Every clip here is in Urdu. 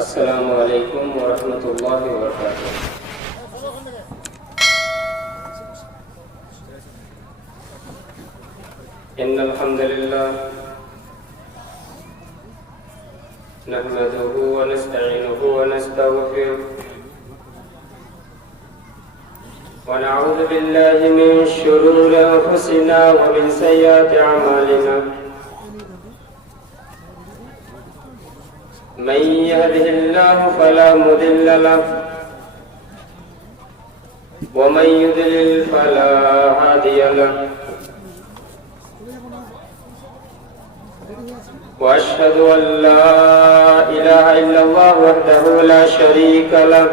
السلام علیکم ورحمۃ اللہ وبرکاتہ۔ ان الحمد للہ نحمده ونستعینه ونستغفره ونعوذ باللہ من شرور انفسنا ومن سیئات اعمالنا، من يهده الله فلا مضل له ومن يضلل فلا هادي له، وأشهد أن لا إله إلا الله وحده لا شريك له،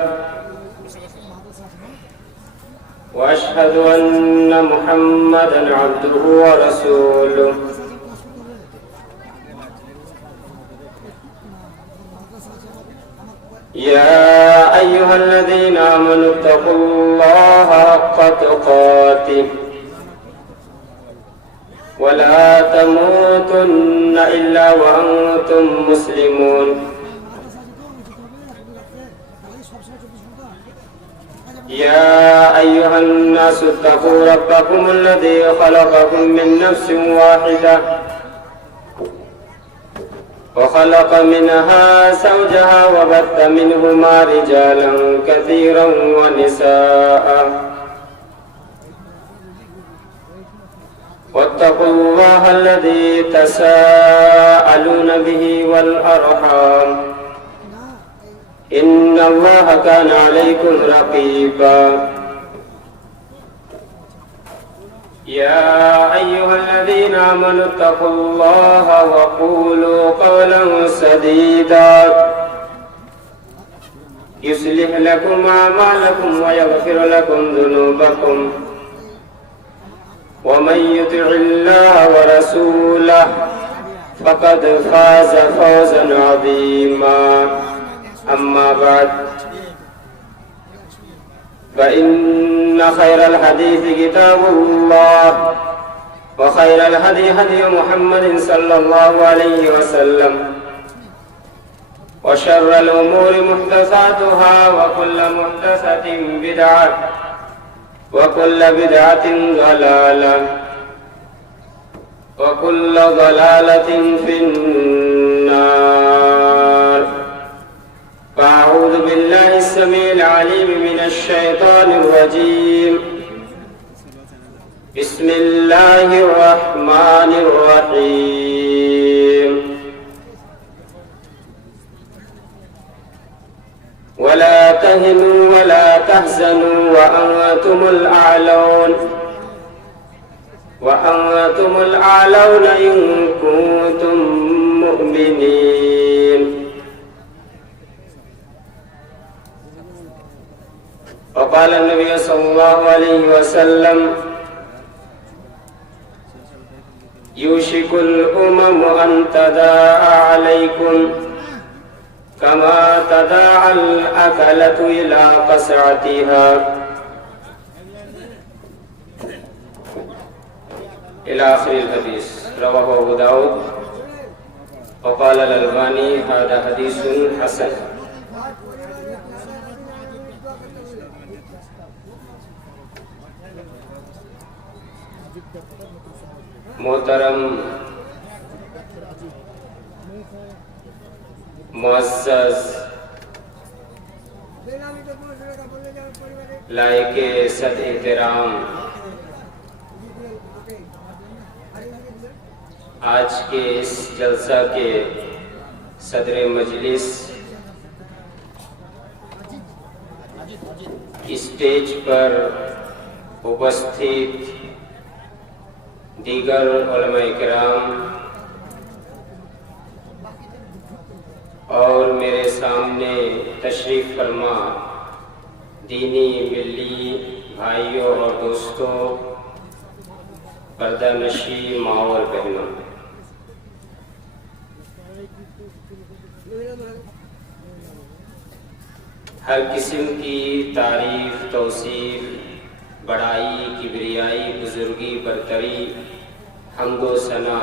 وأشهد أن محمدا عبده ورسوله۔ يا أيها الذين آمنوا اتقوا الله حق تقاته ولا تموتن إلا وأنتم مسلمون۔ يا أيها الناس اتقوا ربكم الذي خلقكم من نفس واحدة وخلق منها زوجها وبث منهما رجالا كثيرا ونساء، واتقوا الله الذي تساءلون به والأرحام إن الله كان عليكم رقيبا۔ يا أيها الذين آمنوا اتقوا الله وقولوا قولا سديدا يصلح لكم أعمالكم ويغفر لكم ذنوبكم، ومن يطع الله ورسوله فقد فاز فوزا عظيما۔ أما بعد، فإن خير الحديث كتاب الله، وخير الهدي هدي محمد صلى الله عليه وسلم، وشر الأمور محدثاتها، وكل محدثة بدعة، وكل بدعة ضلالة، وكل ضلالة في النار۔ فأعوذ بالله السميع العليم من الشيطان الرجيم، بسم الله الرحمن الرحيم۔ ولا تهنوا ولا تحزنوا وأنتم الأعلون إن كنتم مؤمنين۔ وقال النبي صلى الله عليه وسلم: يوشك الأمم أن تداعى عليكم كما تداعى الأكلة إلى قصعتها، إلى آخر الحديث، رواه أبو داود، وقال الألباني هذا حديث حسن۔ محترم معزز لائق صد احترام، آج کے اس جلسہ کے صدر مجلس، اسٹیج پر اپستھت دیگر علماء کرام اور میرے سامنے تشریف فرما دینی ملی بھائیوں اور دوستوں، پردہ نشی ماں اور بہنوں، ہر قسم کی تعریف، توصیف، بڑائی، کبریائی، بزرگی، برتری، حمد و ثنا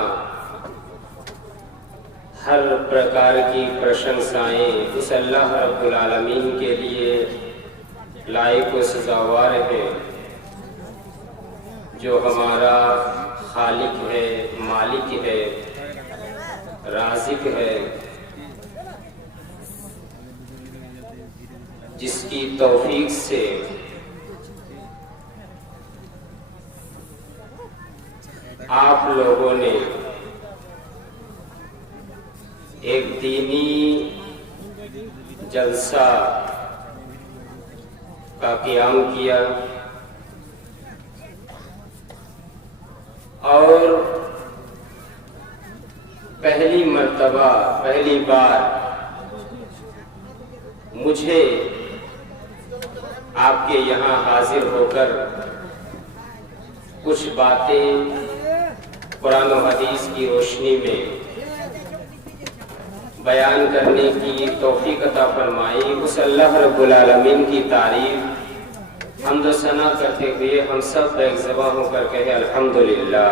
ہر پرکار کی پرشنسائیں اس اللہ رب العالمین کے لیے لائق و سزاوار ہے جو ہمارا خالق ہے، مالک ہے، رازق ہے، جس کی توفیق سے آپ لوگوں نے ایک دینی جلسہ کا قیام کیا اور پہلی مرتبہ، پہلی بار مجھے آپ کے یہاں حاضر ہو کر کچھ باتیں قرآن و حدیث کی روشنی میں بیان کرنے کی توفیق عطا فرمائی۔ اس اللہ رب العالمین کی تعریف حمد و ثنا کرتے ہوئے ہم سب ایک زبان ہو کر کہے الحمدللہ۔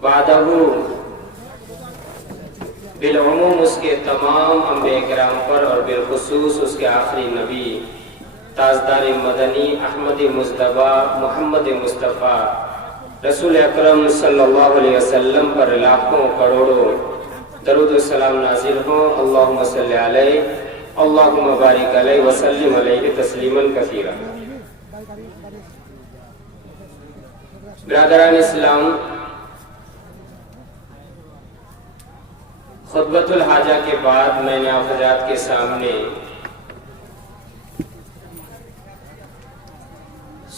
بعدہ بالعموم اس کے تمام انبیاء کرام پر اور بالخصوص اس کے آخری نبی تاجدار مدنی احمد مصطفیٰ محمد مصطفیٰ رسول اکرم صلی اللہ علیہ وسلم پر لاکھوں کروڑوں درود و سلام نازل ہوں۔ اللہم صلی علیہ، اللہم بارک علیہ وسلم علیہ تسلیما کثیرا۔ برادران اسلام، خطبۃ الحاجہ کے بعد میں نے آپ حضرات کے سامنے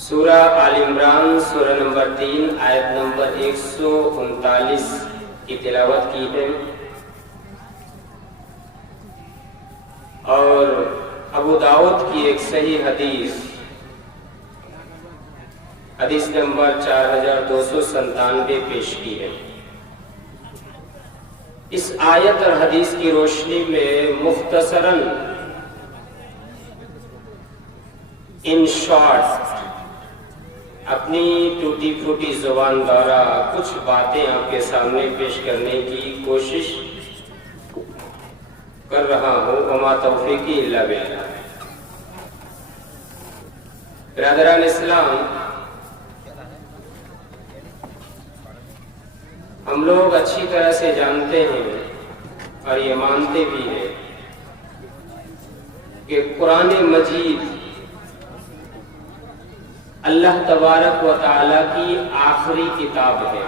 سورہ آل عمران سورہ نمبر 3 آیت نمبر 139 کی تلاوت کی ہے اور ابو داؤد کی ایک صحیح حدیث نمبر 4297 پیش کی ہے۔ اس آیت اور حدیث کی روشنی میں مختصراً ان شارٹ اپنی ٹوٹی پھوٹی زبان دارا کچھ باتیں آپ کے سامنے پیش کرنے کی کوشش کر رہا ہوں۔ وما توفیقی الا باللہ۔ برادران اسلام، ہم لوگ اچھی طرح سے جانتے ہیں اور یہ مانتے بھی ہیں کہ قرآن مجید اللہ تبارک و تعالیٰ کی آخری کتاب ہے،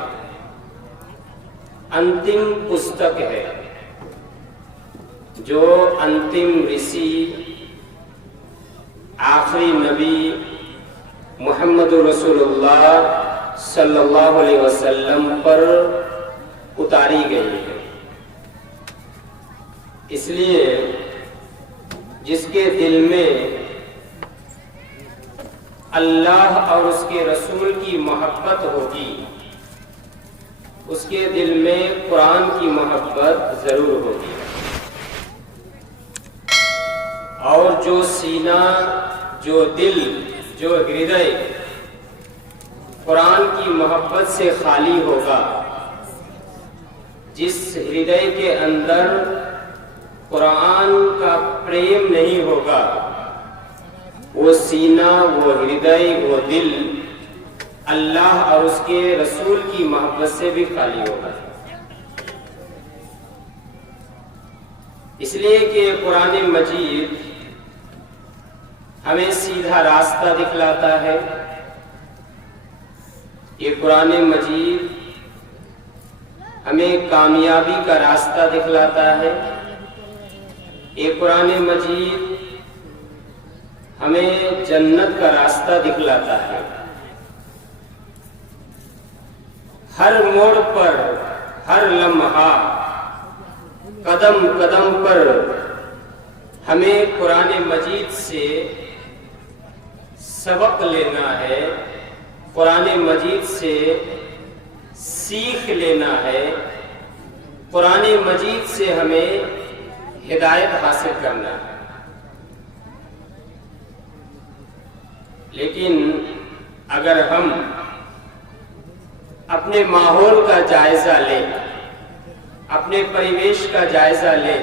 انتم پستک ہے، جو انتم رسی آخری نبی محمد رسول اللہ صلی اللہ علیہ وسلم پر اتاری گئی ہے۔ اس لیے جس کے دل میں اللہ اور اس کے رسول کی محبت ہوگی، اس کے دل میں قرآن کی محبت ضرور ہوگی، اور جو سینہ، جو دل، جو ہردے قرآن کی محبت سے خالی ہوگا، جس ہردے کے اندر قرآن کا پریم نہیں ہوگا، وہ سینہ، وہ ہردے، وہ دل اللہ اور اس کے رسول کی محبت سے بھی خالی ہوگا۔ اس لیے کہ قرآن مجید ہمیں سیدھا راستہ دکھلاتا ہے، یہ قرآن مجید ہمیں کامیابی کا راستہ دکھلاتا ہے، یہ قرآن مجید ہمیں جنت کا راستہ دکھلاتا ہے۔ ہر موڑ پر، ہر لمحہ، قدم قدم پر ہمیں قرآن مجید سے سبق لینا ہے، قرآن مجید سے سیکھ لینا ہے، قرآن مجید سے ہمیں ہدایت حاصل کرنا ہے۔ لیکن اگر ہم اپنے ماحول کا جائزہ لیں اپنے پریویش کا جائزہ لیں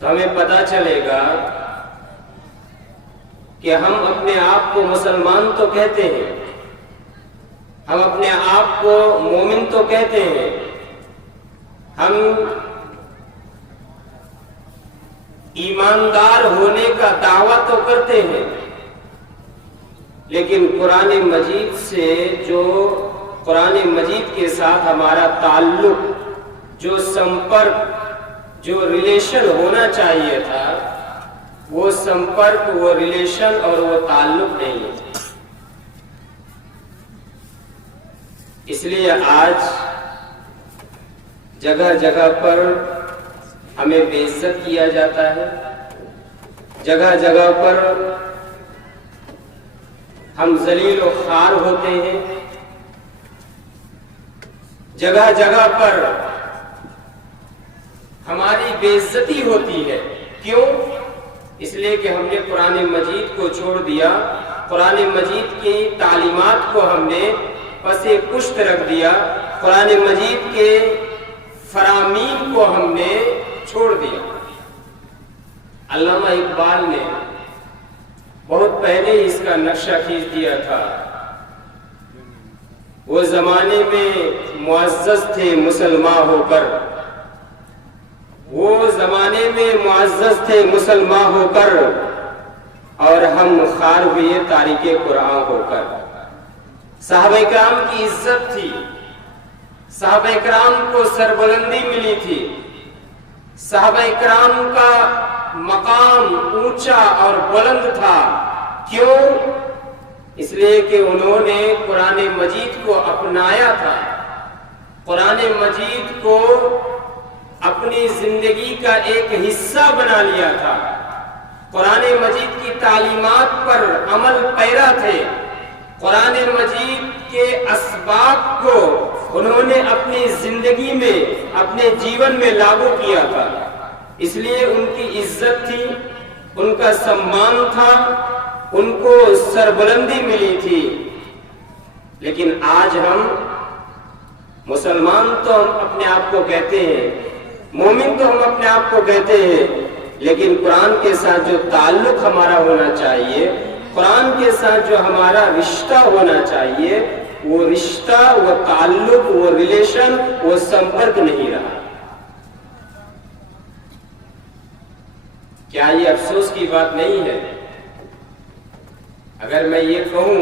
تو ہمیں پتہ چلے گا کہ ہم اپنے آپ کو مسلمان تو کہتے ہیں، ہم اپنے آپ کو مومن تو کہتے ہیں، ہم ایماندار ہونے کا دعویٰ تو کرتے ہیں، لیکن قرآن مجید سے قرآن مجید کے ساتھ ہمارا تعلق، جو سمپرک، جو ریلیشن ہونا چاہیے تھا، وہ سمپرک، وہ ریلیشن اور وہ تعلق نہیں ہے۔ اس لیے آج جگہ جگہ پر ہمیں بے عزت کیا جاتا ہے، جگہ جگہ پر ہم ذلیل و خوار ہوتے ہیں، جگہ جگہ پر ہماری بے عزتی ہوتی ہے۔ کیوں؟ اس لیے کہ ہم نے قرآن مجید کو چھوڑ دیا، قرآن مجید کی تعلیمات کو ہم نے پس پشت رکھ دیا، قرآن مجید کے فرامین کو ہم نے چھوڑ دیا۔ علامہ اقبال نے بہت پہلے اس کا نقشہ کھینچ دیا تھا۔ وہ زمانے میں معزز تھے مسلمان ہو کر، وہ زمانے میں معزز تھے مسلمان ہو کر، اور ہم خوار ہوئے تارک قرآن ہو کر۔ صحابہ کرام کی عزت تھی، صحابہ کرام کو سربلندی ملی تھی، صحابہ کرام کا مقام اونچا اور بلند تھا۔ کیوں؟ اس لیے کہ انہوں نے قرآن مجید کو اپنایا تھا، قرآن مجید کو اپنی زندگی کا ایک حصہ بنا لیا تھا، قرآن مجید کی تعلیمات پر عمل پیرا تھے، قرآن مجید کے اسباب کو انہوں نے اپنی زندگی میں، اپنے جیون میں لاگو کیا تھا۔ اس لیے ان کی عزت تھی، ان کا سمان تھا، ان کو سربلندی ملی تھی۔ لیکن آج ہم مسلمان تو ہم اپنے آپ کو کہتے ہیں، مومن تو ہم اپنے آپ کو کہتے ہیں، لیکن قرآن کے ساتھ جو تعلق ہمارا ہونا چاہیے، قرآن کے ساتھ جو ہمارا رشتہ ہونا چاہیے، وہ رشتہ، وہ تعلق، وہ ریلیشن، وہ سمپرک نہیں رہا۔ کیا یہ افسوس کی بات نہیں ہے اگر میں یہ کہوں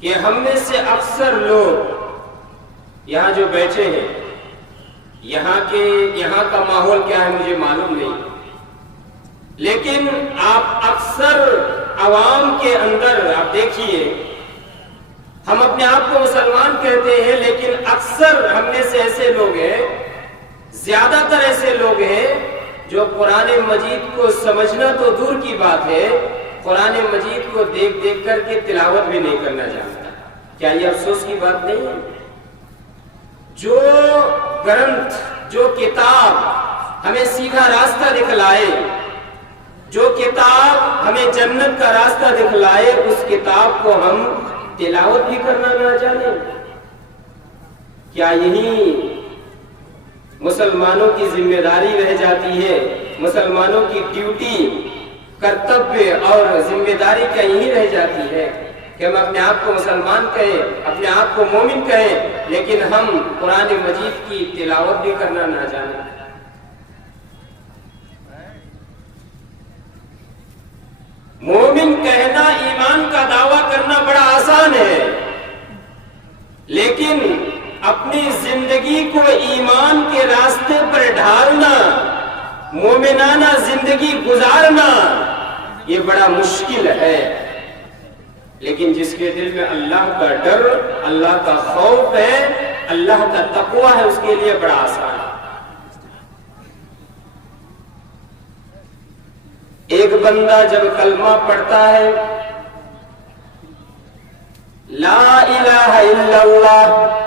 کہ ہم میں سے اکثر لوگ یہاں جو بیٹھے ہیں، یہاں کا ماحول کیا ہے مجھے معلوم نہیں، لیکن آپ اکثر عوام کے اندر آپ دیکھیے، ہم اپنے آپ کو مسلمان کہتے ہیں، لیکن اکثر ہم میں سے ایسے لوگ ہیں، زیادہ تر ایسے لوگ ہیں جو قرآن مجید کو سمجھنا تو دور کی بات ہے، قرآن مجید کو دیکھ دیکھ کر کے تلاوت بھی نہیں کرنا جانتا۔ کیا یہ افسوس کی بات نہیں ہے؟ جو گرنتھ، جو کتاب ہمیں سیدھا راستہ دکھلائے، جو کتاب ہمیں جنت کا راستہ دکھلائے، اس کتاب کو ہم تلاوت بھی کرنا نہ جانیں۔ کیا یہی مسلمانوں کی ذمہ داری رہ جاتی ہے؟ مسلمانوں کی ڈیوٹی، کرتویہ اور ذمہ داری کیا یہی رہ جاتی ہے کہ ہم اپنے آپ کو مسلمان کہیں، اپنے آپ کو مومن کہیں، لیکن ہم قرآن مجید کی تلاوت بھی کرنا نہ جانیں؟ مومن کہنا، ایمان کا دعویٰ کرنا بڑا آسان ہے، لیکن اپنی زندگی کو ایمان کے راستے پر ڈھالنا، مومنانہ زندگی گزارنا، یہ بڑا مشکل ہے۔ لیکن جس کے دل میں اللہ کا ڈر، اللہ کا خوف ہے، اللہ کا تقوی ہے، اس کے لیے بڑا آسان ہے۔ ایک بندہ جب کلمہ پڑھتا ہے، لا الہ الا اللہ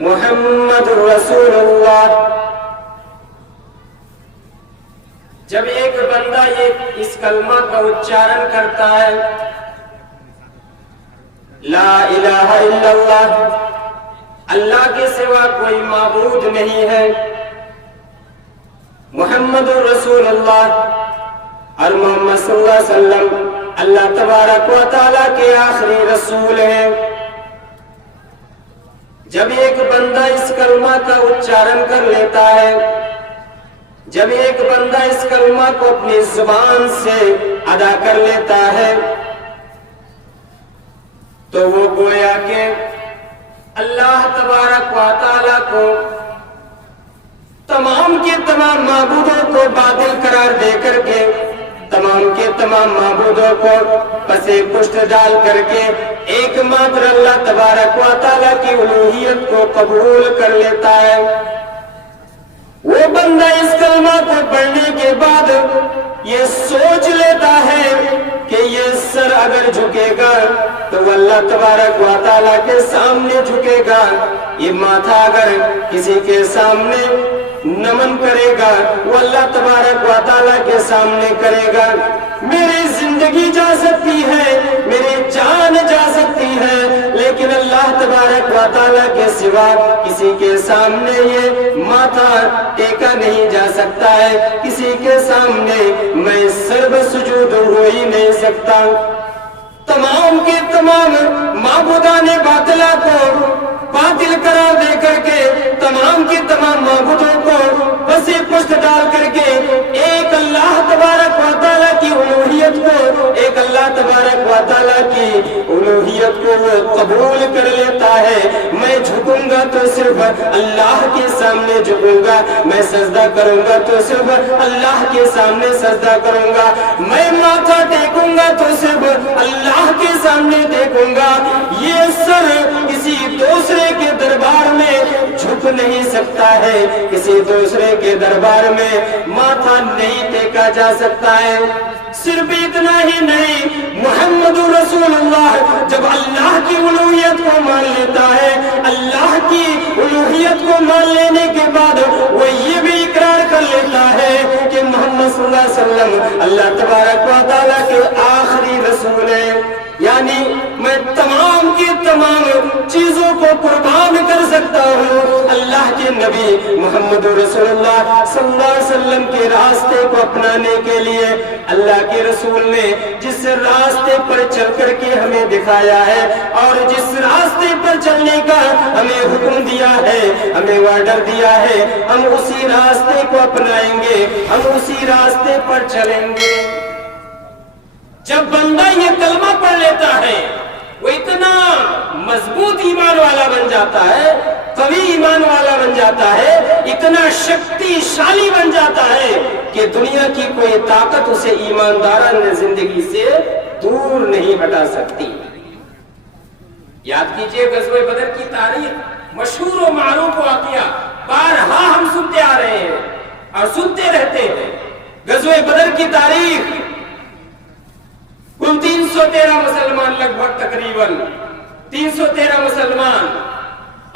محمد رسول اللہ، جب ایک بندہ اس کلمہ کا اچارن کرتا ہے، لا الہ الا اللہ اللہ کے سوا کوئی معبود نہیں ہے، محمد رسول اللہ اور محمد صلی اللہ علیہ وسلم اللہ تبارک و تعالیٰ کے آخری رسول ہیں۔ جب ایک بندہ اس کلمہ کا اچارن کر لیتا ہے، جب ایک بندہ اس کلمہ کو اپنی زبان سے ادا کر لیتا ہے، تو وہ گویا کہ اللہ تبارک و تعالیٰ کو تمام کے تمام معبودوں کو باطل قرار دے کر کے، تمام کے تمام معبودوں کو پسے پشت ڈال کر کے ایک ماتر اللہ تبارک و تعالیٰ کی الوہیت کو قبول کر لیتا ہے۔ وہ بندہ اس کلمہ کو پڑھنے کے بعد یہ سوچ لیتا ہے کہ یہ سر اگر جھکے گا تو وہ اللہ تبارک و تعالیٰ کے سامنے جھکے گا، یہ ماتھا اگر کسی کے سامنے نمن کرے گا وہ اللہ تبارک و تعالیٰ کے سامنے کرے گا۔ میری زندگی جا سکتی ہے، میری جان جا سکتی ہے، لیکن اللہ تبارک و تعالیٰ کے سوا کسی کے سامنے یہ ماتھا ٹیکا نہیں جا سکتا ہے، کسی کے سامنے میں سر سجود ہو ہی نہیں سکتا۔ تمام کے تمام معبودان باطلہ کو باطل قرار دے کر کے، تمام کے تمام معبودوں کو پسے پشت ڈال کر کے ایک اللہ تبارک و تعالیٰ کی الوہیت کو، ایک اللہ تبارک و تعالیٰ کی الوہیت کو وہ قبول کر لیتا ہے۔ میں جھکوں گا تو صرف اللہ کے سامنے جھکوں گا، میں سجدہ کروں گا تو صرف اللہ کے سامنے سجدہ کروں گا، میں ماتھا ٹیکوں گا تو صرف اللہ کے سامنے ٹیکوں گا۔ یہ سر کسی دوسرے کے دربار میں جھک نہیں سکتا ہے، کسی دوسرے کے دربار میں ماتھا نہیں ٹیکا جا سکتا ہے۔ صرف اتنا ہی نہیں، محمد رسول اللہ جب اللہ کی الوہیت کو مان لیتا ہے، اللہ کی الوہیت کو مان لینے کے بعد وہ یہ بھی اقرار کر لیتا ہے کہ محمد صلی اللہ علیہ وسلم اللہ تبارک و تعالیٰ کے آخری رسول ہیں، یعنی میں تمام کی تمام چیزوں کو قربان کر سکتا ہوں اللہ کے نبی محمد رسول اللہ صلی اللہ علیہ وسلم کے راستے کو اپنانے کے لیے۔ اللہ کے رسول نے جس راستے پر چل کر کے ہمیں دکھایا ہے اور جس راستے پر چلنے کا ہمیں حکم دیا ہے، ہمیں آرڈر دیا ہے، ہم اسی راستے کو اپنائیں گے، ہم اسی راستے پر چلیں گے۔ جب بندہ یہ کلمہ پڑھ لیتا ہے وہ اتنا مضبوط ایمان والا بن جاتا ہے، قوی ایمان والا بن جاتا ہے، اتنا شکتی شالی بن جاتا ہے کہ دنیا کی کوئی طاقت اسے ایماندارانہ زندگی سے دور نہیں ہٹا سکتی۔ یاد کیجئے غزوہ بدر کی تاریخ، مشہور و معروف واقعہ، بارہا ہم سنتے آ رہے ہیں اور سنتے رہتے ہیں۔ غزوہ بدر کی تاریخ، کل 313 مسلمان، لگ بھگ تقریباً 313 مسلمان،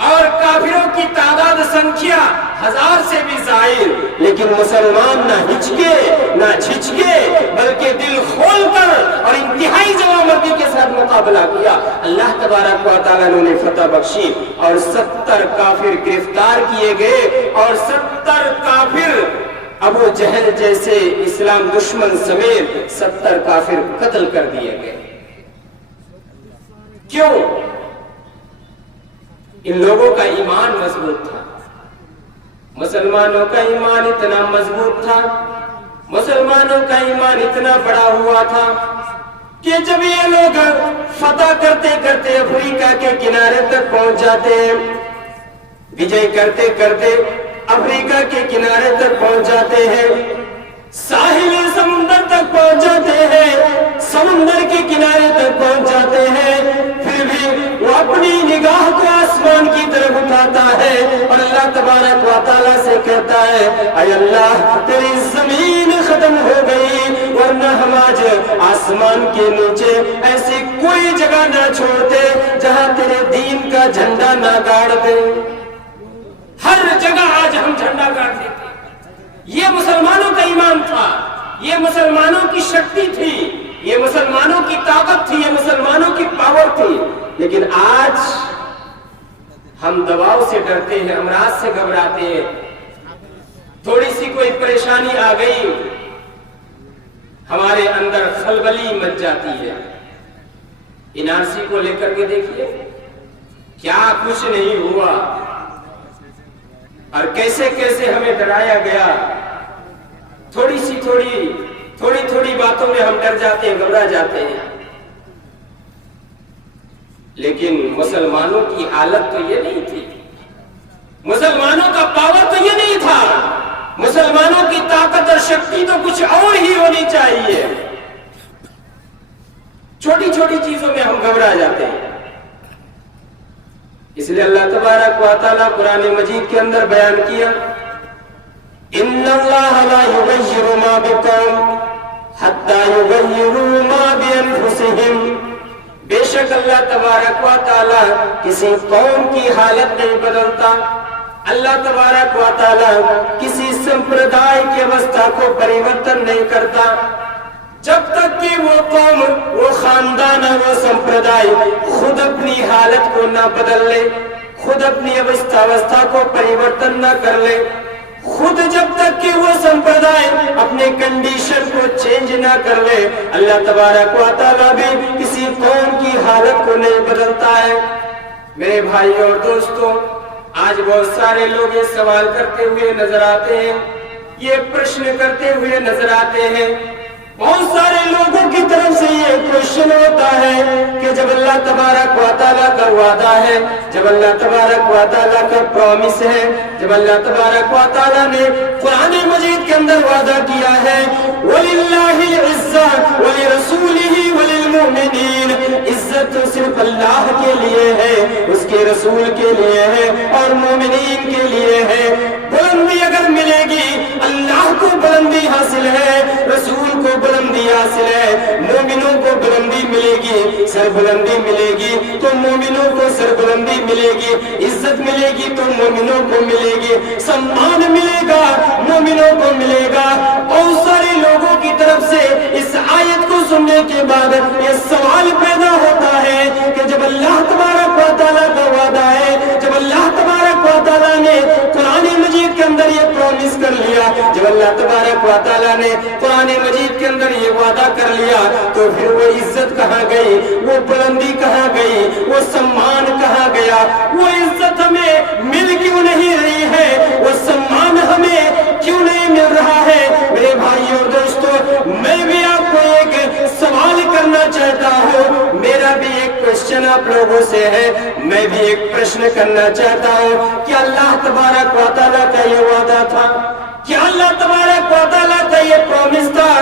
اور کافروں کی تعداد سنکھیا 1000 سے بھی زائد، لیکن مسلمان نہ ہچکے نہ جھچکے بلکہ دل کھول کر اور انتہائی جوانمردی کے ساتھ مقابلہ کیا۔ اللہ تبارک و تعالیٰ نے فتح بخشی اور 70 کافر گرفتار کیے گئے اور 70 کافر ابو جہل جیسے اسلام دشمن سمیت 70 کافر قتل کر دیے گئے۔ کیوں؟ ان لوگوں کا ایمان مضبوط تھا، مسلمانوں کا ایمان اتنا مضبوط تھا، مسلمانوں کا ایمان اتنا بڑا ہوا تھا کہ جب یہ لوگ فتح کرتے کرتے افریقہ کے کنارے تک پہنچ جاتے ہیں، وجے کرتے کرتے افریقہ کے کنارے تک پہنچ جاتے ہیں، ساحل سمندر تک پہنچ جاتے ہیں، سمندر کے کنارے تک پہنچ جاتے ہیں، پھر بھی وہ اپنی نگاہ کو آسمان کی طرف اٹھاتا ہے اور اللہ تبارک و تعالیٰ سے کہتا ہے، اے اللہ تیری زمین ختم ہو گئی، ورنہ ہم آج آسمان کے نیچے ایسی کوئی جگہ نہ چھوڑتے جہاں تیرے دین کا جھنڈا نہ گاڑ دے۔ ہر جگہ آج ہم جھنڈا گاڑ دیتے۔ یہ مسلمانوں کا ایمان تھا، یہ مسلمانوں کی شکتی تھی، یہ مسلمانوں کی طاقت تھی، یہ مسلمانوں کی پاور تھی، لیکن آج ہم دواؤں سے ڈرتے ہیں، امراض سے گھبراتے ہیں، تھوڑی سی کوئی پریشانی آ گئی ہمارے اندر خلبلی مچ جاتی ہے۔ NRC کو لے کر کے دیکھیے کیا کچھ نہیں ہوا اور کیسے کیسے ہمیں ڈرایا گیا۔ تھوڑی باتوں میں ہم ڈر جاتے ہیں، گھبرا جاتے ہیں۔ لیکن مسلمانوں کی حالت تو یہ نہیں تھی، مسلمانوں کا پاور تو یہ نہیں تھا، مسلمانوں کی طاقت اور شکتی تو کچھ اور ہی ہونی چاہیے۔ چھوٹی چھوٹی چیزوں میں ہم گھبرا جاتے ہیں۔ اس لیے اللہ تبارک و تعالیٰ قرآن مجید کے اندر بیان کیا، ان اللہ لا یغیر ما بقوم حتی یغیروا ما بانفسہم، بے شک اللہ تبارک و تعالیٰ کسی قوم کی حالت نہیں بدلتا، اللہ تبارک و تعالیٰ کسی سمپردائے کی اوستھا کو پریورتن نہیں کرتا، جب تک کہ وہ قوم، وہ خاندان، وہ سمپردائے خود اپنی حالت کو نہ بدل لے، خود اپنی اوستھا کو پریورتن نہ کر لے، خود جب تک کہ وہ سمپردائے اپنے کنڈیشن کو چینج نہ کر لے، اللہ تبارک و تعالیٰ بھی کسی قوم کی حالت کو نہیں بدلتا ہے۔ میرے بھائی اور دوستوں، آج بہت سارے لوگ یہ سوال کرتے ہوئے نظر آتے ہیں، یہ پرشن کرتے ہوئے نظر آتے ہیں، بہت سارے لوگوں کی طرف سے یہ کوشچن ہوتا ہے کہ جب اللہ تبارک و تعالیٰ کا وعدہ ہے، جب اللہ تبارک و تعالیٰ کا پرومس ہے، جب اللہ تبارک و تعالیٰ نے قرآن مجید کے اندر وعدہ کیا ہے وَلِلَّهِ الْعِزَّةُ وَلِرَسُولِهِ وَلِلْمُؤْمِنِينَ، عزت تو صرف اللہ کے لیے ہے، اس کے رسول کے لیے ہے اور مومنین کے لیے ہے۔ بلندی اگر ملے گی، اللہ کو بلندی حاصل ہے، رسول کو بلندی حاصل ہے، مومنوں کو بلندی ملے گی، سر بلندی ملے گی تو مومنوں کو سر بلندی ملے گی، عزت ملے گی تو مومنوں کو ملے گی، سمان ملے گا مومنوں کو ملے گا۔ بہت سارے لوگوں کی طرف سے اس آیت کو سننے کے بعد یہ سوال پیدا ہوتا ہے کہ جب اللہ تبارک و تعالیٰ کا وعدہ ہے، جب اللہ تبارک و تعالیٰ نے قرآن مجید کے اندر یہ پرومس کر لیا، جب اللہ تبارک و تعالیٰ نے قرآن مجید کے اندر یہ وعدہ کر لیا، تو پھر وہ عزت کہاں گئی، وہ بلندی کہاں گئی، وہ سمان کہاں گیا؟ وہ عزت ہمیں مل کیوں نہیں رہی ہے؟ وہ سمان ہمیں کیوں نہیں مل رہا ہے؟ میرے بھائی اور دوستو، میں بھی آپ کو ایک سوال کرنا چاہتا ہوں، میرا بھی ایک کوشچن آپ لوگوں سے ہے، میں بھی ایک پرشن کرنا چاہتا ہوں، کیا اللہ تبارک و تعالیٰ کا یہ وعدہ تھا؟ کیا اللہ تبارک و تعالیٰ کا یہ پرومس تھا؟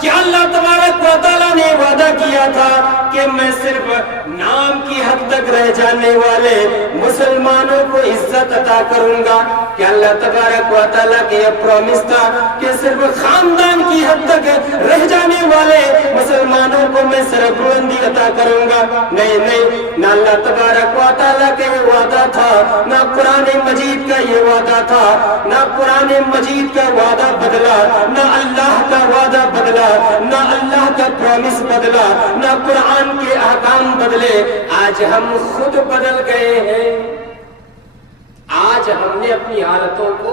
کیا اللہ تبارک و تعالیٰ نے وعدہ کیا تھا کہ میں صرف نام کی حد تک رہ جانے والے مسلمانوں کو عزت عطا کروں گا؟ کیا اللہ تبارک و تعالیٰ کا یہ پرومس تھا کہ صرف خاندان کی حد تک رہ جانے والے مسلمانوں کو میں سر بلندی عطا کروں گا؟ نہیں، نہ اللہ تبارک و تعالیٰ کا یہ وعدہ تھا، نہ قرآن مجید کا یہ وعدہ تھا، نہ قرآن مجید کا وعدہ بدلا، نہ اللہ کا وعدہ بدلا، نہ اللہ کا پرومس بدلا، نہ قرآن کے احکام بدلے۔ آج ہم خود بدل گئے ہیں، آج ہم نے اپنی حالتوں کو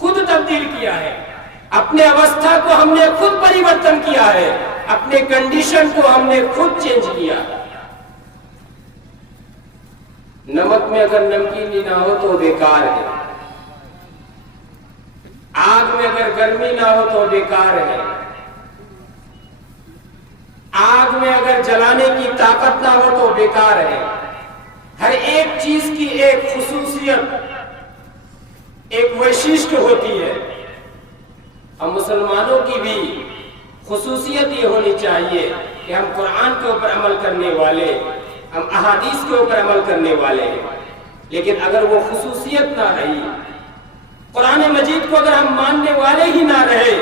خود تبدیل کیا ہے، اپنے اوستھا کو ہم نے خود پریورتن کیا ہے، اپنے کنڈیشن کو ہم نے خود چینج کیا۔ نمک میں اگر نمکینی نہ ہو تو بیکار ہے، آگ میں اگر گرمی نہ ہو تو بیکار ہے، آگ میں اگر جلانے کی طاقت نہ ہو تو بیکار ہے۔ ہر ایک چیز کی ایک خصوصیت، ایک ویششٹ ہوتی ہے، ہم مسلمانوں کی بھی خصوصیت یہ ہونی چاہیے کہ ہم قرآن کے اوپر عمل کرنے والے، ہم احادیث کے اوپر عمل کرنے والے ہیں، لیکن اگر وہ خصوصیت نہ رہی، قرآن مجید کو اگر ہم ماننے والے ہی نہ رہے،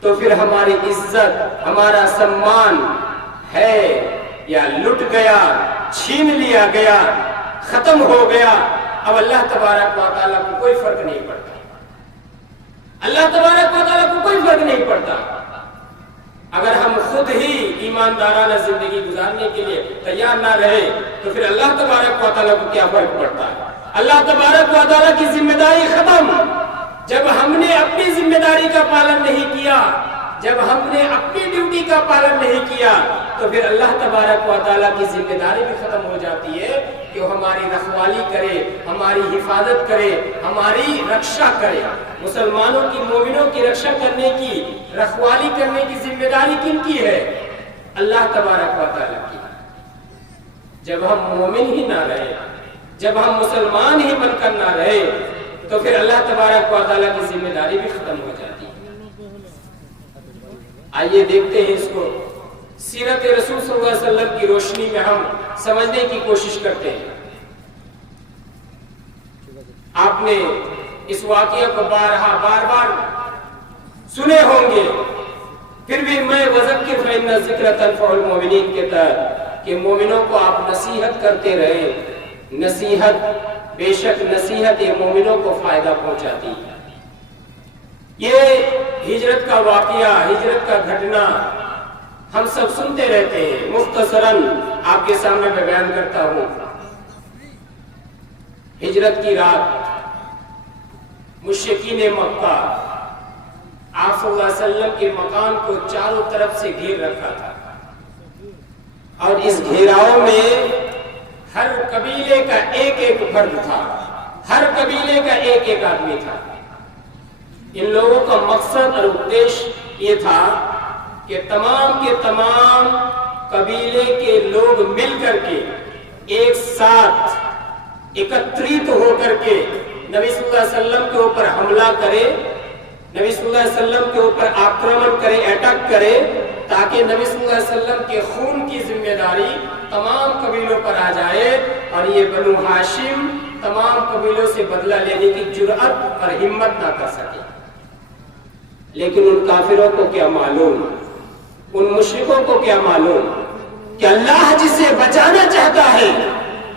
تو پھر ہماری عزت، ہمارا سمان ہے یا لٹ گیا، چھین لیا گیا، ختم ہو گیا۔ اب اللہ تبارک و تعالیٰ کو کوئی فرق نہیں پڑتا، اللہ تبارک و تعالیٰ کو کوئی فرق نہیں پڑتا۔ اگر ہم خود ہی ایماندارانہ زندگی گزارنے کے لیے تیار نہ رہے تو پھر اللہ تبارک و تعالیٰ کو کیا فرق پڑتا ہے؟ اللہ تبارک و تعالیٰ کی ذمہ داری ختم۔ جب ہم نے اپنی ذمہ داری کا پالن نہیں کیا، جب ہم نے اپنی ڈیوٹی کا پالن نہیں کیا، تو پھر اللہ تبارک و تعالیٰ کی ذمہ داری بھی ختم ہو جاتی ہے کہ وہ ہماری رکھوالی کرے، ہماری حفاظت کرے، ہماری رکشا کرے۔ مسلمانوں کی، مومنوں کی رکشا کرنے کی، رکھوالی کرنے کی ذمہ داری کن کی ہے؟ اللہ تبارک و تعالیٰ کی۔ جب ہم مومن ہی نہ رہے، جب ہم مسلمان ہی بن کر نہ رہے، تو پھر اللہ تبارک و تعالیٰ کی ذمہ داری بھی ختم ہو جاتی ہے۔ آئیے دیکھتے ہیں اس کو، سیرت رسول صلی اللہ علیہ وسلم کی روشنی میں ہم سمجھنے کی کوشش کرتے ہیں۔ آپ نے اس واقعہ کو بار بار سنے ہوں گے، پھر بھی میں وذکر فإن الذکر تنفع المؤمنین کے تحت کہ مومنوں کو آپ نصیحت کرتے رہے۔ نصیحت، بے شک نصیحت یہ مومنوں کو فائدہ پہنچاتی ہے۔ یہ ہجرت کا واقعہ، ہجرت کا گھٹنا ہم سب سنتے رہتے ہیں، مختصراً آپ کے سامنے میں بیان کرتا ہوں۔ ہجرت کی رات مشرکین مکہ آپ صلی اللہ علیہ وسلم کے مکان کو چاروں طرف سے گھیر رکھا تھا، اور اس گھیراؤ میں ہر قبیلے کا ایک فرد تھا، ہر قبیلے کا ایک آدمی تھا۔ ان لوگوں کا مقصد اور ادیش یہ تھا کہ تمام کے تمام قبیلے کے لوگ مل کر کے ایک ساتھ اکتریت ہو کر کے نبی صلی اللہ علیہ وسلم کے اوپر حملہ کرے، نبی صلی اللہ علیہ وسلم کے اوپر آکرمن کرے، اٹیک کرے، تاکہ نبی صلی اللہ علیہ وسلم کے خون کی ذمہ داری تمام قبیلوں پر آ جائے، اور یہ بنو ہاشم تمام قبیلوں سے بدلہ لینے کی جرأت اور ہمت نہ کر سکے۔ لیکن ان کافروں کو کیا معلوم، ان مشرکوں کو کیا معلوم کہ اللہ جسے بچانا چاہتا ہے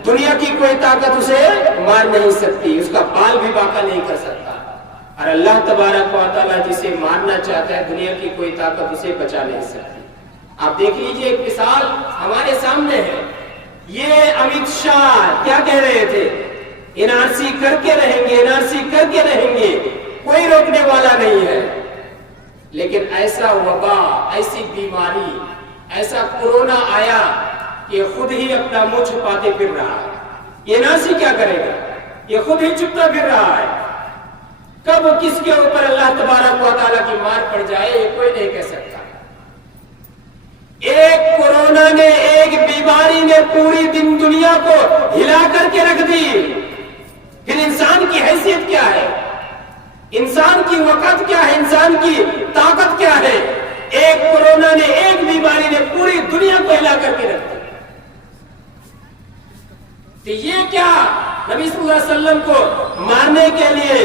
دنیا کی کوئی طاقت اسے مار نہیں سکتی، اس کا بال بھی باقا نہیں کر سکتا، اور اللہ تبارک و تعالیٰ جسے مارنا چاہتا ہے دنیا کی کوئی طاقت اسے بچا نہیں سکتی۔ آپ دیکھ لیجئے، ایک مثال ہمارے سامنے ہے۔ یہ امیت شاہ کیا کہہ رہے تھے؟ NRC کر کے رہیں گے، NRC کر کے رہیں گے، کوئی روکنے والا نہیں ہے۔ لیکن ایسا وبا، ایسی بیماری، ایسا کورونا آیا کہ خود ہی اپنا منہ چھپاتے پھر رہا ہے۔ یہ NRC کیا کرے گا؟ یہ خود ہی چھپتا پھر رہا ہے۔ کب کس کے اوپر اللہ تبارک و تعالیٰ کی مار پڑ جائے یہ کوئی نہیں کہہ سکتا۔ ایک کورونا نے، ایک بیماری نے پوری دنیا کو ہلا کر کے رکھ دی، پھر انسان کی حیثیت کیا ہے؟ انسان کی وقت کیا ہے؟ انسان کی طاقت کیا ہے؟ ایک کورونا نے، ایک بیماری نے پوری دنیا کو ہلا کر کے رکھ دی۔ تو یہ کیا نبی صلی اللہ علیہ وسلم کو مارنے کے لیے،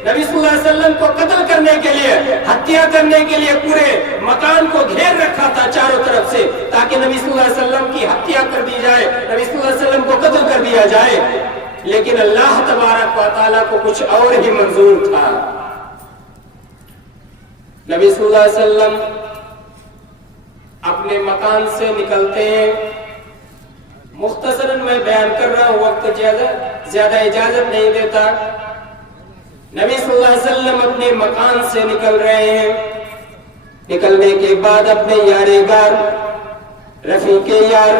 نبی صلی اللہ علیہ وسلم کو قتل کرنے کے لیے، ہتیا کرنے کے لیے پورے مکان کو گھیر رکھا تھا چاروں طرف سے، تاکہ نبی صلی اللہ علیہ وسلم کی ہتیا کر دی جائے، نبی صلی اللہ علیہ وسلم کو قتل کر دیا جائے۔ لیکن اللہ تبارک و تعالیٰ کو کچھ اور ہی منظور تھا۔ نبی صلی اللہ علیہ وسلم اپنے مکان سے نکلتے ہیں، مختصراً میں بیان کر رہا ہوں، وقت زیادہ اجازت نہیں دیتا۔ نبی صلی اللہ علیہ وسلم اپنے مکان سے نکل رہے ہیں، نکلنے کے بعد اپنے یار غار، رفیق یار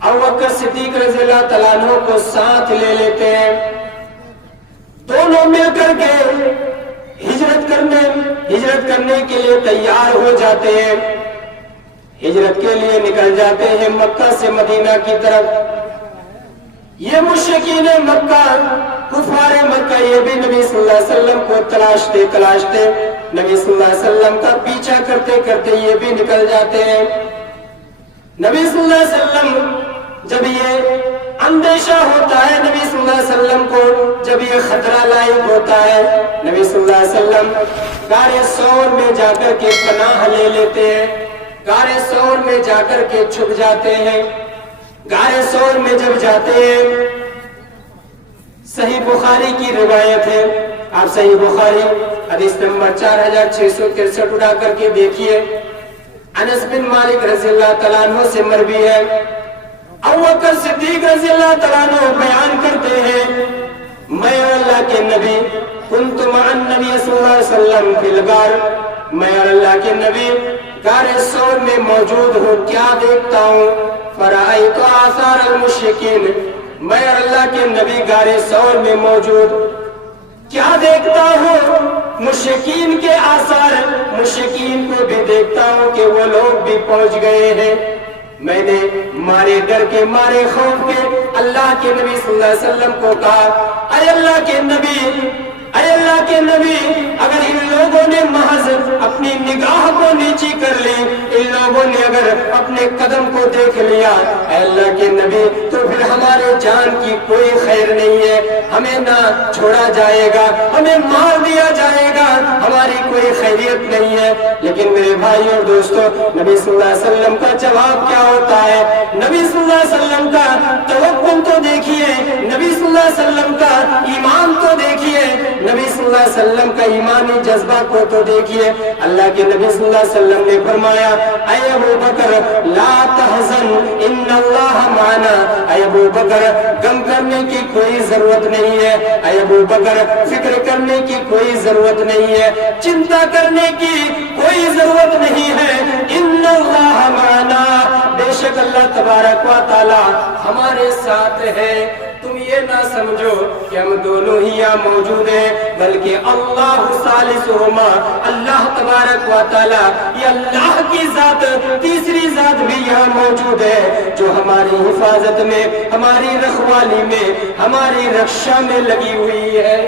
ابوبکر صدیق رضی اللہ تعالیٰ عنہ کو ساتھ لے لیتے ہیں۔ دونوں مل کر کے ہجرت کرنے کے لیے تیار ہو جاتے ہیں، ہجرت کے لیے نکل جاتے ہیں مکہ سے مدینہ کی طرف۔ یہ مشرکین مکہ، کفار مکہ، یہ بھی نبی صلی اللہ علیہ وسلم کو تلاشتے نبی صلی اللہ علیہ وسلم کا پیچھا کرتے کرتے یہ بھی نکل جاتے ہیں۔ نبی صلی اللہ علیہ وسلم جب یہ اندیشہ ہوتا ہے، نبی صلی اللہ علیہ وسلم کو جب یہ خطرہ لاحق ہوتا ہے، نبی صلی اللہ علیہ وسلم غار ثور میں جا کر کے پناہ لے لیتے ہیں، غار ثور میں جا کر کے چھپ جاتے ہیں۔ غار ثور میں جب جاتے ہیں، صحیح بخاری کی روایت ہے، آپ صحیح بخاری حدیث نمبر 4663 اٹھا کر کے دیکھیے، انس بن مالک رضی اللہ تعالیٰ عنہ سے مروی ہے، ابوبکر صدیق رضی اللہ تعالیٰ عنہ بیان کرتے ہیں میں اور اللہ کے نبی کنت مع النبی صلی اللہ علیہ وسلم فی الغار، میں اور اللہ کے نبی غار ثور میں موجود ہوں، کیا دیکھتا ہوں؟ فرأیت آثار المشرکین، میں اور اللہ کے نبی غار ثور میں موجود کیا دیکھتا ہوں؟ مشرکین کے آثار، مشرکین کو بھی دیکھتا ہوں کہ وہ لوگ بھی پہنچ گئے ہیں۔ میں نے مارے ڈر کے، مارے خوف کے اللہ کے نبی صلی اللہ علیہ وسلم کو کہا، اے اللہ کے نبی، اے اللہ کے نبی، اگر ان لوگوں نے محض اپنی نگاہ کو نیچی کر لی، ان لوگوں نے اگر اپنے قدم کو دیکھ لیا، اے اللہ کے نبی، تو پھر ہمارے جان کی کوئی خیر نہیں ہے، ہمیں نہ چھوڑا جائے گا، ہمیں مار دیا جائے گا، ہماری کوئی خیریت نہیں ہے۔ لیکن میرے بھائی اور دوستو، نبی صلی اللہ علیہ وسلم کا جواب کیا ہوتا ہے؟ نبی صلی اللہ علیہ وسلم کا توکل تو دیکھیے، نبی صلی اللہ علیہ وسلم کا ایمان تو دیکھیے، نبی صلی اللہ علیہ وسلم کا ایمانی جذبہ کو تو دیکھیے۔ اللہ کے نبی صلی اللہ علیہ وسلم نے فرمایا، اے ابو بکر لا تحزن ان اللہ معنا، اے ابو بکر غم کرنے کی کوئی ضرورت نہیں ہے، اے ابو بکر فکر کرنے کی کوئی ضرورت نہیں ہے، چنتا کرنے کی کوئی ضرورت نہیں ہے، ان اللہ معنا، بے شک اللہ تبارک و تعالی ہمارے ساتھ ہے۔ تم یہ نہ سمجھو کہ ہم دونوں ہی یہاں موجود ہیں، بلکہ اللہ ثالثہما، اللہ تبارک و تعالی، یہ اللہ کی ذات، تیسری ذات بھی یہاں موجود ہے، جو ہماری حفاظت میں، ہماری رکھوالی میں، ہماری رکشا میں لگی ہوئی ہے۔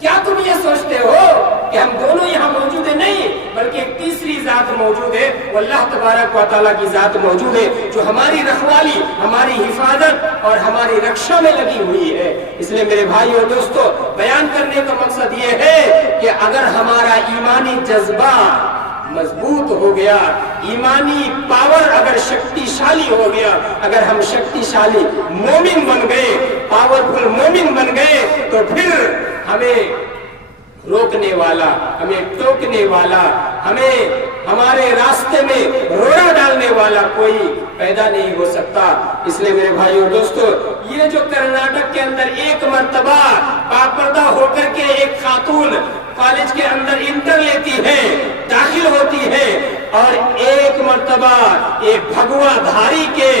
کیا تم یہ سوچتے ہو کہ ہم دونوں یہاں موجود ہیں؟ نہیں، بلکہ ایک تیسری ذات موجود ہے، وہ اللہ تبارک و تعالیٰ کی ذات موجود ہے، جو ہماری رکھوالی، ہماری حفاظت اور ہماری رکشا میں لگی ہوئی ہے۔ اس لیے میرے بھائی اور دوستو، بیان کرنے کا مقصد یہ ہے کہ اگر ہمارا ایمانی جذبہ مضبوط ہو گیا، ایمانی پاور اگر شکتی شالی ہو گیا، اگر ہم شکتی شالی مومن بن گئے، پاورفل مومن بن گئے، تو پھر ہمیں روکنے والا، ہمیں ٹوکنے والا، ہمیں ہمارے راستے میں روڑا ڈالنے والا کوئی پیدا نہیں ہو سکتا۔ اس لیے میرے بھائیو اور دوستو، یہ جو کرناٹک کے اندر ایک مرتبہ باپردہ ہو کر کے ایک خاتون کالج کے اندر انٹر لیتی ہے، داخل ہوتی ہے، اور ایک مرتبہ ایک بھگوا دھاری کے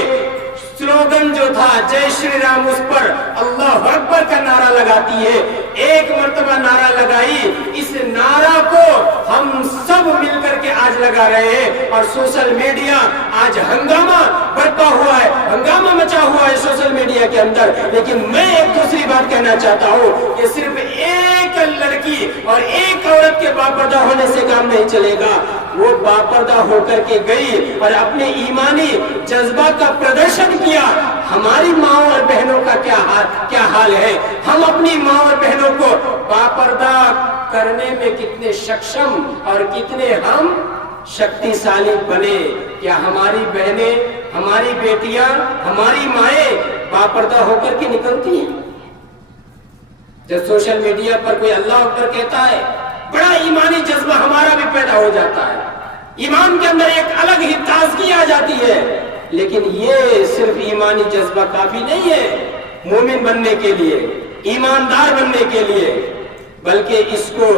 سلوگن جو تھا جے شری رام، اس پر اللہ اکبر کا نعرہ لگاتی ہے، ایک مرتبہ نعرہ لگائی، اس نعرہ کو ہم سب مل کر کے آج لگا رہے ہیں، اور سوشل میڈیا آج ہنگامہ برپا ہوا ہے، ہنگامہ مچا ہوا ہے سوشل میڈیا کے اندر۔ لیکن میں ایک دوسری بات کہنا چاہتا ہوں کہ صرف ایک لڑکی اور ایک عورت کے باپردہ ہونے سے کام نہیں چلے گا، وہ باپردہ ہو کر کے گئی اور اپنے ایمانی جذبہ کا پردرشن کیا۔ ہماری ماں اور بہنوں کا کیا حال ہے؟ ہم اپنی ماں اور بہنوں کو باپردہ کرنے میں کتنے سکشم اور کتنے ہم شکتی شالی بنے؟ کیا ہماری بہنیں، ہماری بیٹیاں، ہماری مائیں باپردہ ہو کر کے نکلتی ہیں؟ جب سوشل میڈیا پر کوئی اللہ اکبر کہتا ہے، بڑا ایمانی جذبہ ہمارا بھی پیدا ہو جاتا ہے، ایمان کے اندر ایک الگ ہی تازگی آ جاتی ہے۔ لیکن یہ صرف ایمانی جذبہ کافی نہیں ہے مومن بننے کے لیے، ایماندار بننے کے لیے، بلکہ اس کو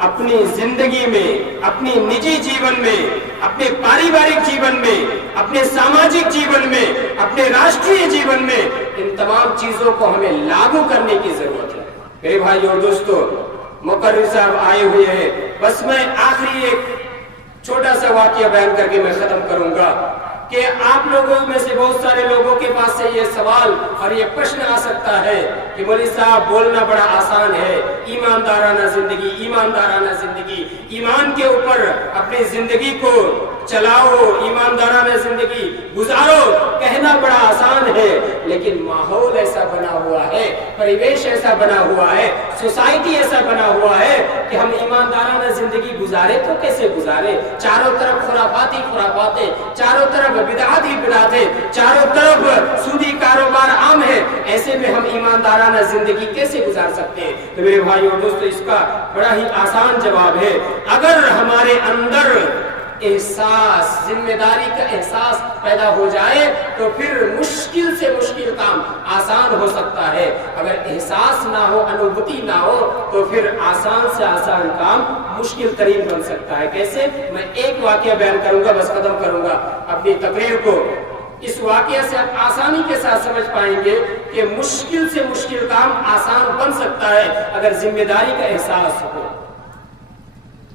اپنی زندگی میں، اپنی نجی جیون میں، اپنے پاریوارک جیون میں، اپنے ساماجک جیون میں، اپنے راشٹریہ جیون میں، ان تمام چیزوں کو ہمیں لاگو کرنے کی ضرورت ہے۔ میرے بھائی اور دوستو، مقرر صاحب آئے ہوئے ہیں، بس میں آخری ایک چھوٹا سا واقعہ بیان کر کے میں ختم کروں گا کہ آپ لوگوں میں سے بہت سارے لوگوں کے پاس سے یہ سوال اور یہ پرشن آ سکتا ہے کہ مولوی صاحب بولنا بڑا آسان ہے، ایماندارانہ زندگی، ایماندارانہ زندگی، ایمان کے اوپر اپنی زندگی کو چلاؤ، ایماندارانہ زندگی گزارو، کہنا بڑا آسان ہے، لیکن ماحول ایسا بنا ہوا ہے، پریویش ایسا بنا ہوا ہے، سوسائٹی ایسا بنا ہوا ہے کہ ہم ایماندارانہ زندگی گزارے تو کیسے گزارے؟ چاروں طرف خرافاتی خرافاتیں، چاروں طرف بدعات ہی بدعات ہے، چاروں طرف سودی کاروبار عام ہے، ایسے میں ہم ایماندارانہ زندگی کیسے گزار سکتے ہیں؟ تو میرے بھائیو اور دوستو، اس کا بڑا ہی آسان جواب ہے، اگر ہمارے اندر احساس، ذمہ داری کا احساس پیدا ہو جائے تو پھر مشکل سے مشکل کام آسان ہو سکتا ہے. اگر احساس نہ ہو، انوبھتی نہ ہو تو پھر آسان سے آسان کام مشکل ترین بن سکتا ہے. کیسے؟ میں ایک واقعہ بیان کروں گا، بس ختم کروں گا اپنی تقریر کو. اس واقعہ سے آپ آسانی کے ساتھ سمجھ پائیں گے کہ مشکل سے مشکل کام آسان بن سکتا ہے اگر ذمہ داری کا احساس ہو.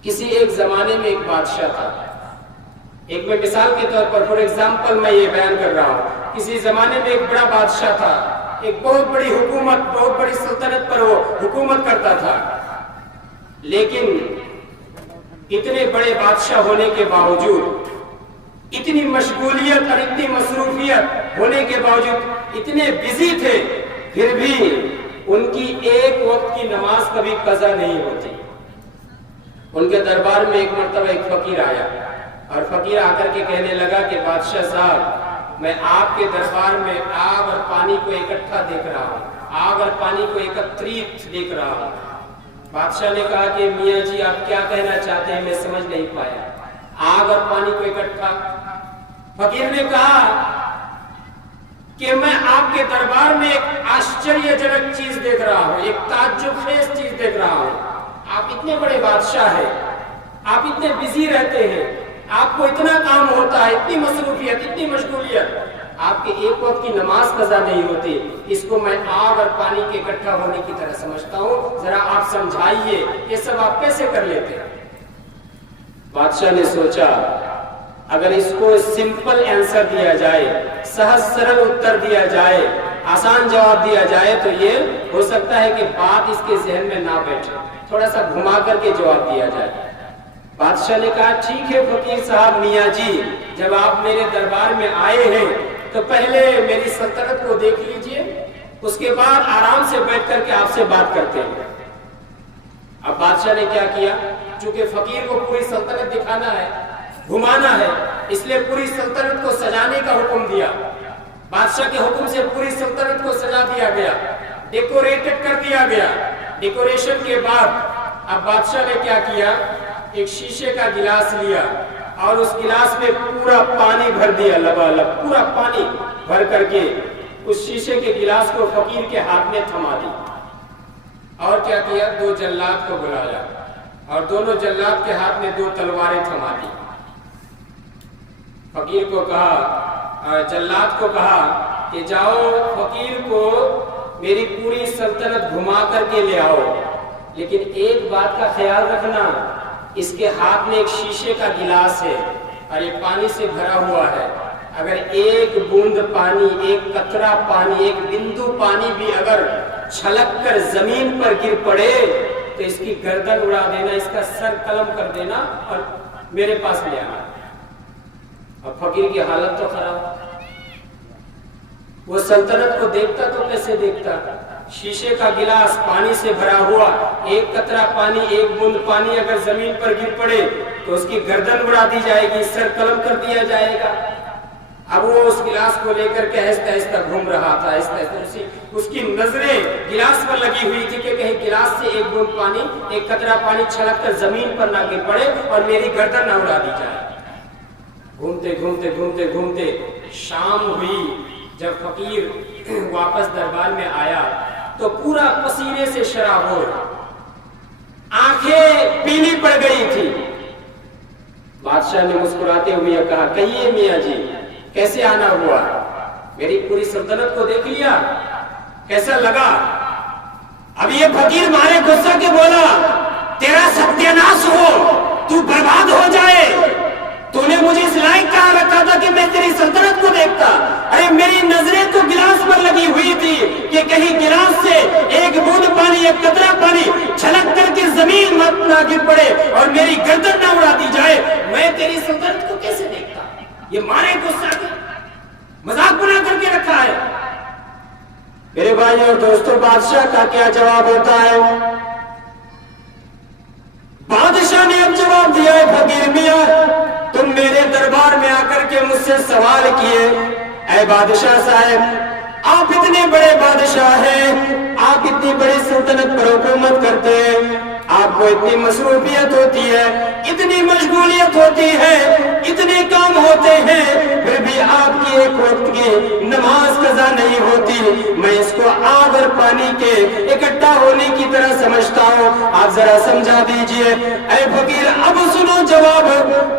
کسی ایک زمانے میں ایک بادشاہ تھا. ایک میں مثال کے طور پر فور ایگزامپل میں یہ بیان کر رہا ہوں. کسی زمانے میں ایک بڑا بادشاہ تھا. ایک بہت بڑی حکومت، بہت بڑی سلطنت پر وہ حکومت کرتا تھا. لیکن اتنے بڑے بادشاہ ہونے کے باوجود، اتنی مشغولیت اور اتنی مصروفیت ہونے کے باوجود، اتنے بزی تھے، پھر بھی ان کی ایک وقت کی نماز کبھی قضا نہیں ہوتی. ان کے دربار میں ایک مرتبہ ایک فقیر آیا اور فقیر آ کر کے کہنے لگا کہ بادشاہ صاحب، میں آپ کے دربار میں آگ اور پانی کو اکٹھا دیکھ رہا ہوں، آگ اور پانی کو ایکتریت دیکھ رہا ہوں. بادشاہ نے کہا کہ میاں جی آپ کیا کہنا چاہتے ہیں؟ میں سمجھ نہیں پایا. آگ اور پانی کو اکٹھا. فقیر نے کہا کہ میں آپ کے دربار میں ایک آشچریہ جنک چیز دیکھ رہا ہوں، ایک تعجب خیز چیز دیکھ رہا ہوں. آپ اتنے بڑے بادشاہ ہیں، آپ اتنے بزی رہتے ہیں، آپ کو اتنا کام ہوتا ہے، اتنی مصروفیت، اتنی مشغولیت، آپ کے ایک وقت کی نماز قضا نہیں ہوتی. اس کو میں آگ اور پانی کے اکٹھا ہونے کی طرح سمجھتا ہوں. ذرا آپ سمجھائیے یہ سب آپ کیسے کر لیتے ہیں؟ بادشاہ نے سوچا اگر اس کو سمپل آنسر دیا جائے، سہج سرل اتر دیا جائے، آسان جواب دیا جائے تو یہ ہو سکتا ہے کہ بات اس کے ذہن میں نہ بیٹھے، تھوڑا سا گھما کر کے جواب دیا جائے. بادشاہ نے کہا ٹھیک ہے فقیر صاحب، میاں جی جب آپ میرے دربار میں آئے ہیں تو پہلے میری سلطنت کو دیکھ لیجئے، اس کے بعد آرام سے بیٹھ کر کے آپ سے بات کرتے ہیں. اب بادشاہ نے کیا کیا؟ چونکہ فقیر کو پوری سلطنت دکھانا ہے، گھمانا ہے، اس لیے پوری سلطنت کو سجانے کا حکم دیا. بادشاہ کے حکم سے پوری سلطنت کو سجا دیا گیا، ڈیکوریٹڈ کر دیا گیا. ڈیکوریشن کے بعد اب بادشاہ نے کیا کیا؟ ایک شیشے کا گلاس لیا اور اس گلاس میں پورا پانی بھر دیا، لبالب پورا پانی بھر کر کے اس شیشے کے گلاس کو فقیر کے ہاتھ میں تھما دی. اور کیا کیا؟ 2 جلاد کو بلایا اور دونوں جلاد کے ہاتھ میں 2 تلواریں تھما دی. فقیر کو کہا، جلاد کو کہا کہ جاؤ فقیر کو میری پوری سلطنت گھما کر کے لے آؤ، لیکن ایک بات کا خیال رکھنا، اس کے ہاتھ میں ایک شیشے کا گلاس ہے اور یہ پانی سے بھرا ہوا ہے. اگر ایک بوند پانی، ایک قطرہ پانی، ایک بندو پانی بھی اگر چھلک کر زمین پر گر پڑے تو اس کی گردن اڑا دینا، اس کا سر قلم کر دینا اور میرے پاس لے آنا. اب فقیر کی حالت تو خراب. وہ سلطنت کو دیکھتا تو کیسے دیکھتا؟ شیشے کا گلاس پانی سے بھرا ہوا، ایک قطرہ پانی، ایک بوند پانی اگر زمین پر گر پڑے تو اس کی گردن اڑا دی جائے گی، سر قلم کر دیا جائے گا. اب وہ اس گلاس کو لے کر کے آہستہ آہستہ گھوم رہا تھا، آہستہ آہستہ اس کی نظریں گلاس پر لگی ہوئی تھی کہ کہیں گلاس سے ایک بوند پانی، ایک قطرہ پانی چھلک کر زمین پر نہ گر پڑے اور میری گردن نہ اڑا دی جائے. گھومتے گھومتے گھومتے گھومتے شام ہوئی. جب فقیر واپس دربار میں آیا تو پورا پسینے سے شرابور، آنکھیں پیلی پڑ گئی تھی. بادشاہ نے مسکراتے ہوئے کہا کہیے میاں جی کیسے آنا ہوا؟ میری پوری سلطنت کو دیکھ لیا، کیسا لگا؟ اب یہ فقیر مارے غصہ کے بولا تیرا ستیہ ناش ہو، تو برباد ہو جائے. تو نے مجھے اس لائق کہا رکھا تھا کہ میں تیری سلطنت کو دیکھتا. ارے میری نظریں تو گلاس پر لگی ہوئی تھی کہ کہیں گلاس سے ایک بوند پانی، ایک قطرہ پانی چھلک کر کے زمین مت نہ گر پڑے اور میری گردن نہ اڑا دی جائے. میں تیری سلطنت کو کیسے دیکھتا؟ یہ مارے غصہ کے مذاق بنا کر کے رکھا ہے. میرے بھائی اور دوستوں، بادشاہ کا کیا جواب ہوتا ہے؟ بادشاہ نے اب جواب دیا ہے فقیر میاں تم میرے دربار میں آ کر کے مجھ سے سوال کیے، اے بادشاہ صاحب آپ اتنے بڑے بادشاہ ہیں، آپ اتنی بڑی سلطنت پر حکومت کرتے ہیں، آپ کو اتنی مصروفیت ہوتی ہے، اتنی مشغولیت ہوتی ہے، اتنے کام ہوتے ہیں، پھر بھی آپ کی ایک وقت کی نماز قضا نہیں ہوتی۔ میں اس کو آگ اور پانی کے اکٹھا ہونے کی طرح سمجھتا ہوں۔ آپ ذرا سمجھا دیجئے۔ اے فقیر اب سنو جواب۔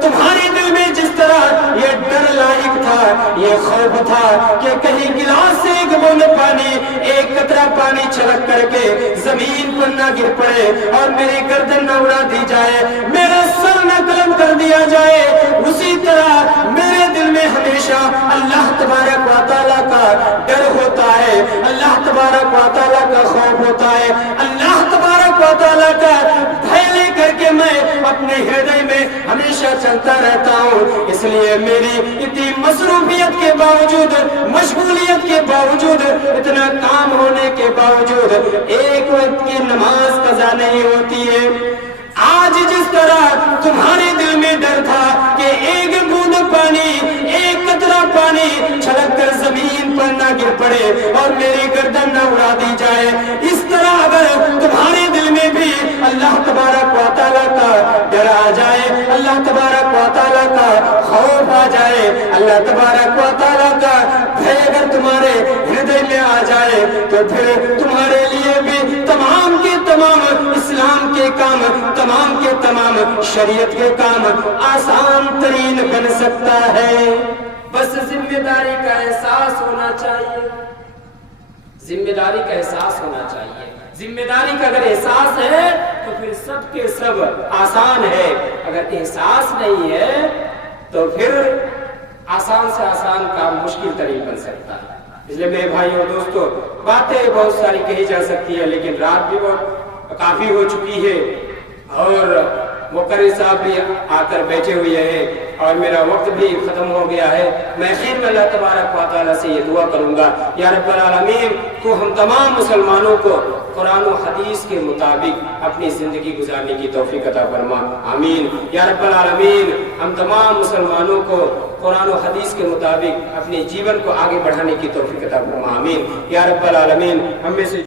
تمہارے دل میں جس طرح یہ ڈر لاحق تھا، یہ خوف تھا کہ کہیں گلاس سے ایک بوند پانی، ایک قطرہ پانی چھلک کر کے زمین پر نہ گر پڑے اور میری گردن نہ اڑا دی جائے، میرا سر نہ قلم کر دیا جائے، اسی طرح میرے دل میں ہمیشہ اللہ تبارک و تعالیٰ کا ڈر ہوتا ہے، اللہ تبارک و تعالیٰ کا خوف ہوتا ہے، اللہ تبارک و تعالیٰ کا بھے لے کر کے میں اپنے ہردے میں ہمیشہ چلتا رہتا ہوں۔ اس لیے میری اتنی مصروفیت کے باوجود، مشغولیت کے باوجود، اتنا کام ہونے کے باوجود ایک وقت کی نماز قضا نہیں ہوتی ہے۔ آج جس طرح تمہارے دل میں ڈر تھا کہ ایک بوند پانی، ایک قطرہ پانی چھلک کر زمین پر نہ گر پڑے اور میری گردن نہ اڑا دی جائے، اس طرح اگر تمہارے دل میں بھی اللہ تبارک و تعالیٰ کا ڈر آ جائے، اللہ تبارک و تعالیٰ کا خوف آ جائے، اللہ تبارک و تعالیٰ کا بھے اگر تمہارے ہردے میں آ جائے، تو پھر تمہارے لیے بھی تمام کے تمام اسلام کے کام، تمام کے تمام شریعت کے کام آسان ترین بن سکتا ہے۔ بس ذمہ داری کا احساس ہونا چاہیے، ذمہ داری کا احساس ہونا چاہیے۔ ذمہ داری کا اگر احساس ہے تو پھر سب کے سب آسان ہے، اگر احساس نہیں ہے تو پھر آسان سے آسان کام مشکل ترین بن سکتا ہے۔ اس لیے میرے بھائی اور دوستو، باتیں بہت ساری کہی جا سکتی ہے، لیکن رات بھی بہت کافی ہو چکی ہے اور مقرر صاحب بھی آ کر بیٹھے ہوئے ہیں اور میرا وقت بھی ختم ہو گیا ہے۔ میں خیر میں اللہ تبارک و تعالیٰ سے یہ دعا کروں گا، یا رب العالمین تو ہم تمام مسلمانوں کو قرآن و حدیث کے مطابق اپنی زندگی گزارنے کی توفیق عطا فرما، آمین۔ یا رب العالمین ہم تمام مسلمانوں کو قرآن و حدیث کے مطابق اپنے جیون کو آگے بڑھانے کی توفیق عطا فرما، آمین۔ یا رب العالمین ہم میں سے